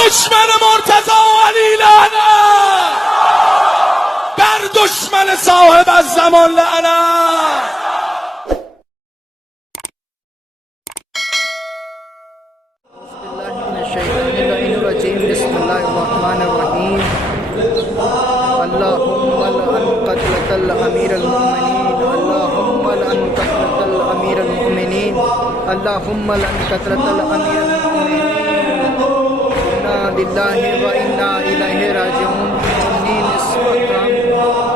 دشمن مرتضی و علی لعنت، بر دشمن صاحب الزمان لعنت. बिस्मिल्लाहिर्रहमानिर्रहीम। अल्लाहुम्मा लअन क़त्लतल अमीरुल मुमिनीन, अल्लाहुम्मा लअन क़त्लतल अमीरुल मुमिनीन, अल्लाहुम्मा लअन क़त्लतल अमीरुल मुमिनीन। इन्ना लिल्लाहि व इन्ना इलैहि राजिऊन। इस वक्त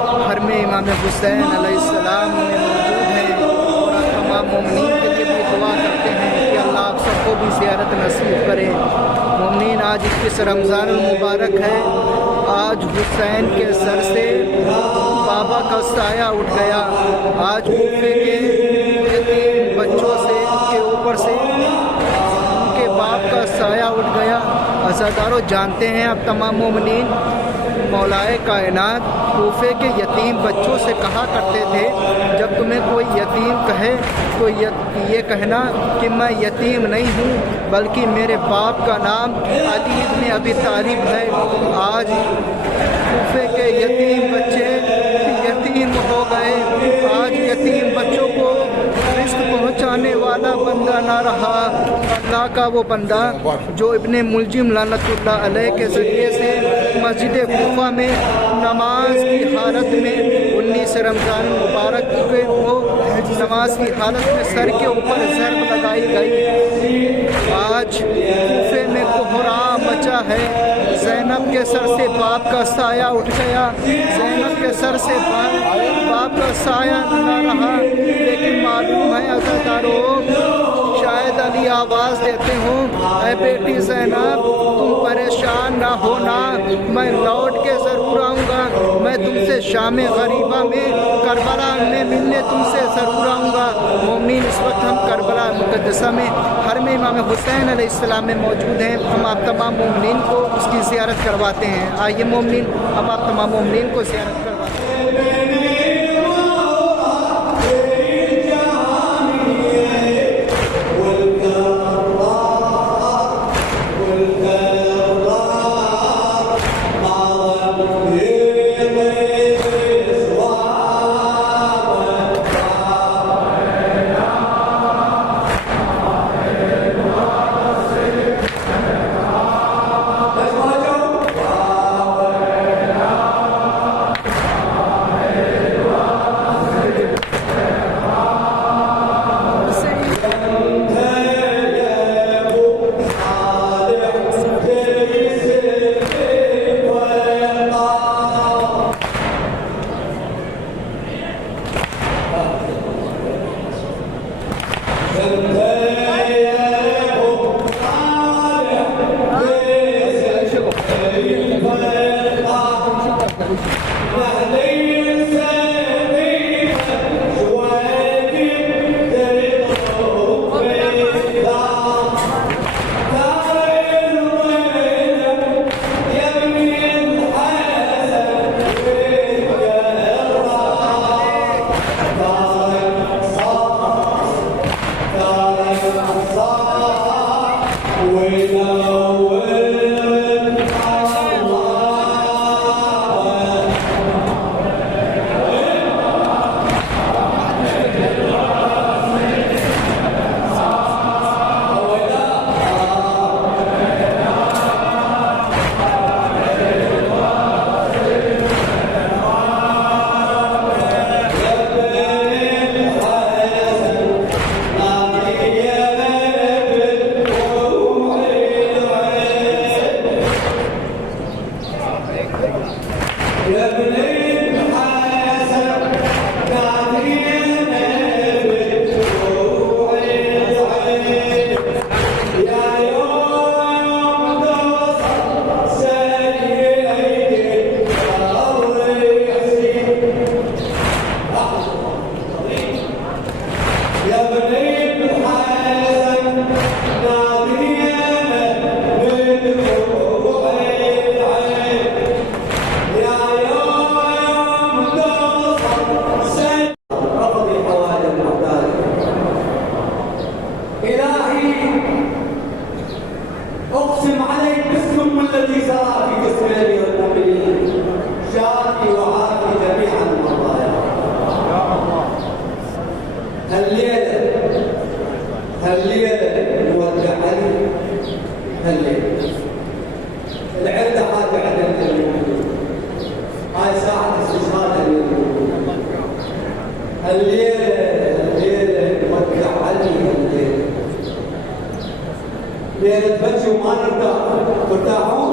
हम हरम इमाम हुसैन अलैहिस्सलाम में मौजूद हैं और तमाम मोमिनीन के लिए भी दुआ करते हैं कि अल्लाह आप सबको भी ज़ियारत नसीब करे। मोमिनीन, आज 21 रमज़ान मुबारक है। आज हुसैन के सर से बाबा का साया उठ गया। आज कूफे के 3 बच्चों से के ऊपर से उनके बाप का साया उठ गया। अज़ादारों, जानते हैं आप तमाम मोमिनीन, मौलाए कायनात कूफे के यतीम बच्चों से कहा करते थे, जब तुम्हें कोई यतीम कहे तो ये कहना कि मैं यतीम नहीं हूँ, बल्कि मेरे बाप का नाम अली इब्न अबी तालिब है। आज कूफे के यतीम बच्चे यतीम हो गए। आज यतीम बच्चों को रिज़्क़ पहुँचाने वाला बंदा ना रहा। अल्लाह का वो बंदा जो इब्ने मुलजिम लानतुल्लाह अलैह के ज़रिए से मस्जिद कूफा में नमाज की हालत में 19 रमज़ान मुबारक को नमाज की हालत में सर के ऊपर ज़रब लगाई गई। आज कूफे में कोहराम मचा है। ज़ैनब के सर से बाप का साया उठ गया। ज़ैनब के सर से बाप का साया न रहा। लेकिन मालूम है अज़ादारों, शायद अली आवाज़ देते हो, ऐ बेटी ज़ैनब तुम परेशान ना होना, मैं लौट के ज़रूर आऊँगा। मैं तुमसे शाम गरीबा में करबला में मिलने तुमसे ज़रूर आऊँगा। मोमिनीन, इस वक्त हम करबला मुक़द्दसा में हरम इमाम हुसैन अलैहिस्सलाम में मौजूद हैं। हम आप तमाम मोमिनीन को उसकी ज़ियारत करवाते हैं। आइए मोमिनीन, हम आप तमाम मोमिनीन को ज़ियारत करवाते हैं। الذي سرى في جسم امير المؤمنين شافي وعافي جميع المرضى يا الله. هالليله نودع علي، هالليله العده حاجه عند المؤمنين، هاي ساعه استشهاد امير المؤمنين. الليله نودع علي، الليله ليله بكي وما نرتاح. ترتاحون؟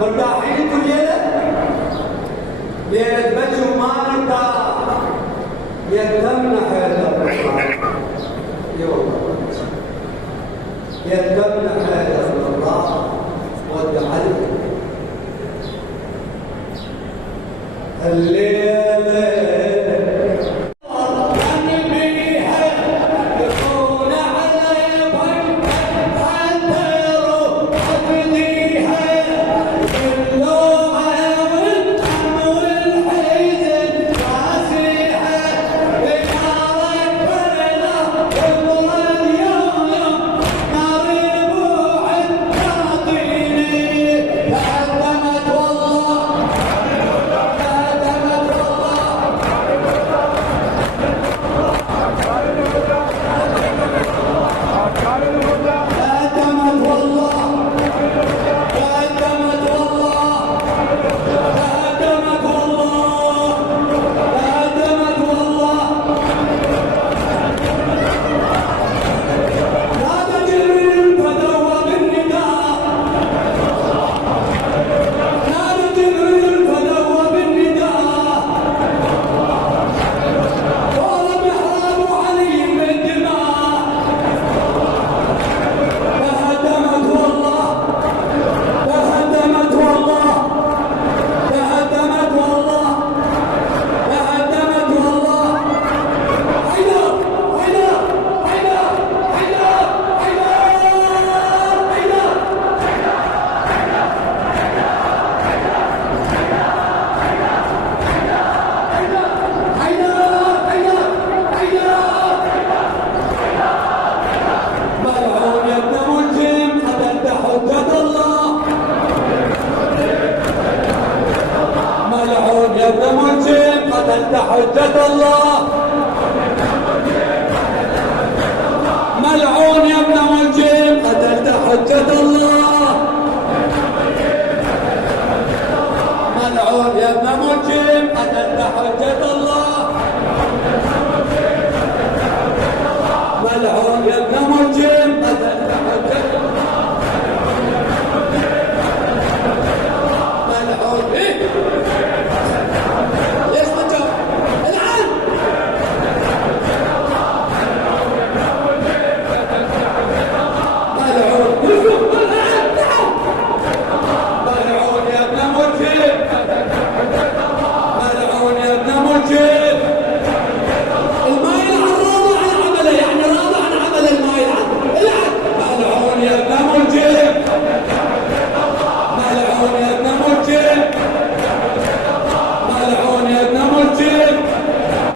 مرتاحين انتم ليله بكي وما نرتاح. يتمنى حياه الرحمن، يا والله يتمنى حياه